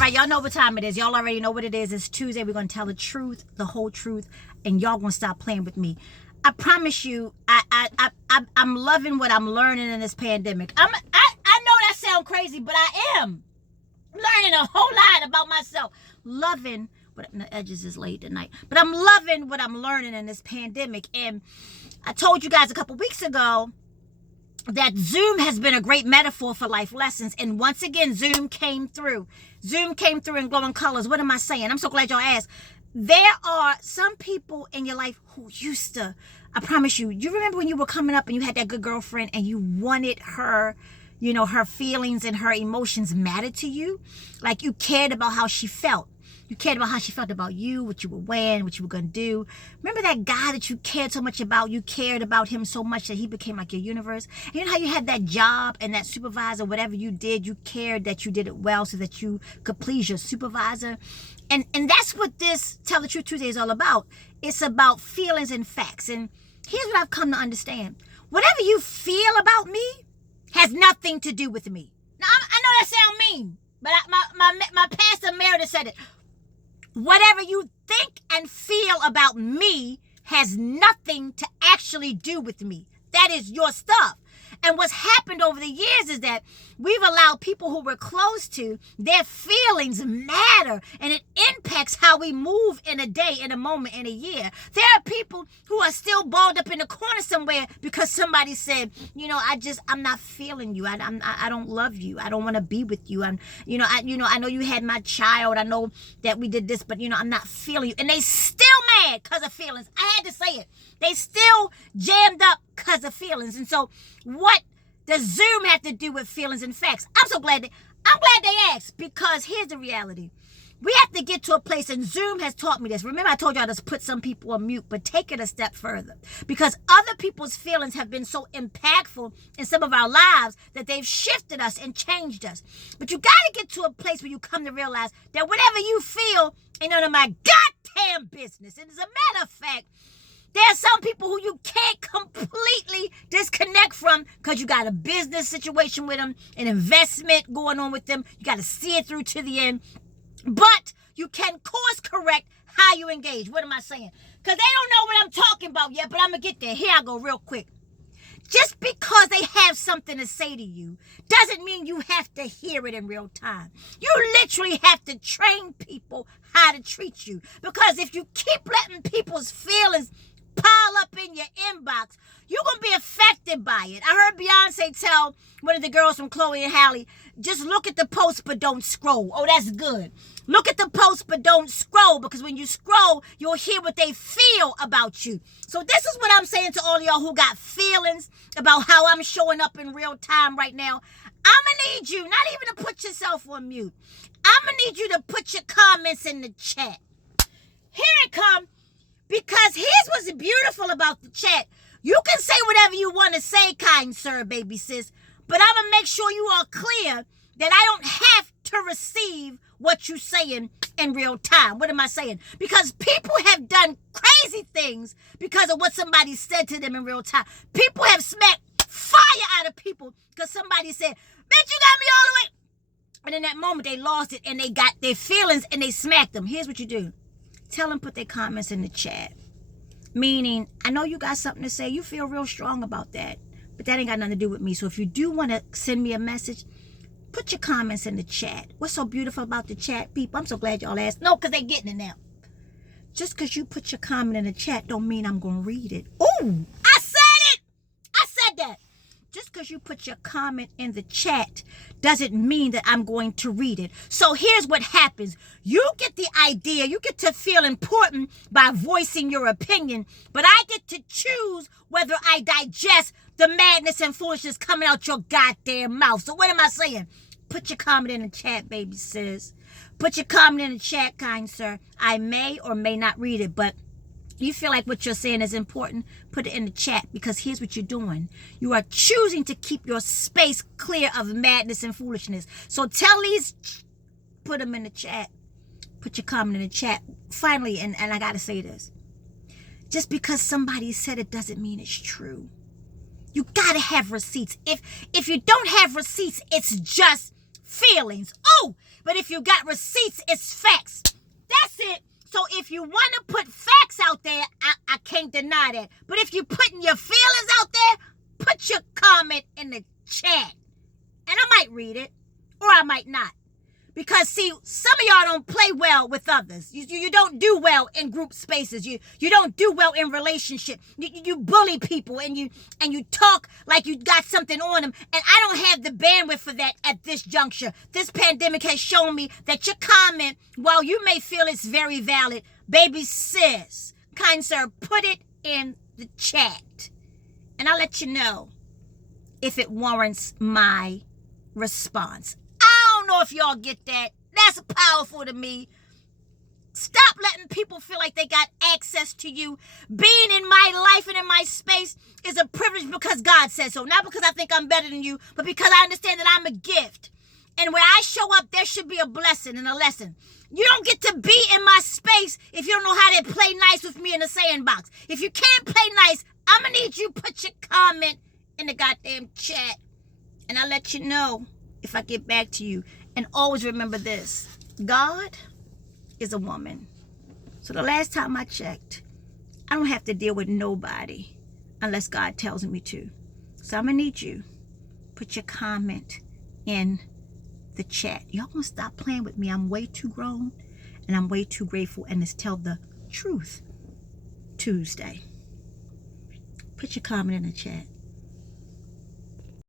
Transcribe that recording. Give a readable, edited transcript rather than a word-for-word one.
right, y'all know what time it is. Y'all already know what it is. It's Tuesday. We're going to tell the truth, the whole truth, and y'all going to stop playing with me. I promise you, I'm loving what I'm learning in this pandemic. I know that sounds crazy, but I am learning a whole lot about myself. Loving, but the edges is late tonight. But I'm loving what I'm learning in this pandemic. And I told you guys a couple weeks ago that Zoom has been a great metaphor for life lessons. And once again, Zoom came through. Zoom came through in glowing colors. What am I saying? I'm so glad y'all asked. There are some people in your life who used to, I promise you, you remember when you were coming up and you had that good girlfriend and you wanted her, you know, her feelings and her emotions mattered to you? Like you cared about how she felt. You cared about how she felt about you, what you were wearing, what you were going to do. Remember that guy that you cared so much about? You cared about him so much that he became like your universe. And you know how you had that job and that supervisor, whatever you did, you cared that you did it well so that you could please your supervisor. And that's what this Tell the Truth Tuesday is all about. It's about feelings and facts. And here's what I've come to understand. Whatever you feel about me has nothing to do with me. Now, I know that sounds mean, but my pastor Meredith said it. Whatever you think and feel about me has nothing to actually do with me. That is your stuff. And what's happened over the years is that we've allowed people who we're close to, their feelings matter, and it impacts how we move in a day, in a moment, in a year. There are people who are still balled up in the corner somewhere because somebody said, you know, I'm not feeling you. I don't love you. I don't want to be with you. I know you had my child. I know that we did this, but I'm not feeling you. And they still mad because of feelings. I had to say it. They still jammed up because of feelings. And so what does Zoom have to do with feelings and facts? I'm glad they asked, because here's the reality. We have to get to a place, and Zoom has taught me this. Remember I told y'all to put some people on mute, but take it a step further. Because other people's feelings have been so impactful in some of our lives that they've shifted us and changed us. But you got to get to a place where you come to realize that whatever you feel ain't none of my goddamn business. And as a matter of fact, there are some people who you can't completely disconnect from because you got a business situation with them, an investment going on with them. You got to see it through to the end. But you can course correct how you engage. What am I saying? Because they don't know what I'm talking about yet, but I'm going to get there. Here I go real quick. Just because they have something to say to you doesn't mean you have to hear it in real time. You literally have to train people how to treat you. Because if you keep letting people's feelings pile up in your inbox, you're going to be affected by it. I heard Beyonce tell one of the girls from Chloe and Halle, just look at the post but don't scroll. Oh, that's good. Look at the post but don't scroll, because when you scroll, you'll hear what they feel about you. So this is what I'm saying to all of y'all who got feelings about how I'm showing up in real time right now. I'm going to need you not even to put yourself on mute. I'm going to need you to put your comments in the chat. Here it comes. Because here's what's beautiful about the chat. You can say whatever you want to say, kind sir, baby sis. But I'm going to make sure you are clear that I don't have to receive what you're saying in real time. What am I saying? Because people have done crazy things because of what somebody said to them in real time. People have smacked fire out of people because somebody said, bitch, you got me all the way. And in that moment, they lost it and they got their feelings and they smacked them. Here's what you do. Tell them put their comments in the chat. Meaning, I know you got something to say. You feel real strong about that. But that ain't got nothing to do with me. So if you do want to send me a message, put your comments in the chat. What's so beautiful about the chat, people? I'm so glad y'all asked. No, because they getting it now. Just because you put your comment in the chat don't mean I'm going to read it. Ooh, I said it. I said that. Just because you put your comment in the chat doesn't mean that I'm going to read it. So here's what happens. You get the idea. You get to feel important by voicing your opinion. But I get to choose whether I digest the madness and foolishness coming out your goddamn mouth. So what am I saying? Put your comment in the chat, baby sis. Put your comment in the chat, kind sir. I may or may not read it, but you feel like what you're saying is important, put it in the chat, because here's what you're doing. You are choosing to keep your space clear of madness and foolishness. So tell these, put them in the chat. Put your comment in the chat. Finally, and I got to say this. Just because somebody said it doesn't mean it's true. You got to have receipts. If you don't have receipts, it's just feelings. Oh, But if you got receipts, it's facts. That's it. So if you want to put facts out there, I can't deny that. But if you're putting your feelings out there, put your comment in the chat. And I might read it, or I might not. Because, see, some of y'all don't play well with others. You don't do well in group spaces. You don't do well in relationships. You bully people, and you talk like you got something on them. And I don't have the bandwidth for that at this juncture. This pandemic has shown me that your comment, while you may feel it's very valid, baby sis, kind sir, put it in the chat. And I'll let you know if it warrants my response. I don't know if y'all get that. That's powerful to me. Stop letting people feel like they got access to you. Being in my life and in my space is a privilege because God said so. Not because I think I'm better than you, but because I understand that I'm a gift. And when I show up, there should be a blessing and a lesson. You don't get to be in my space if you don't know how to play nice with me in the sandbox. If you can't play nice, I'm going to need you to put your comment in the goddamn chat. And I'll let you know if I get back to you. And always remember this. God is a woman. So the last time I checked, I don't have to deal with nobody unless God tells me to. So I'm going to need you. Put your comment in the chat. Y'all gonna stop playing with me. I'm way too grown and I'm way too grateful. And it's Tell the Truth Tuesday. Put your comment in the chat.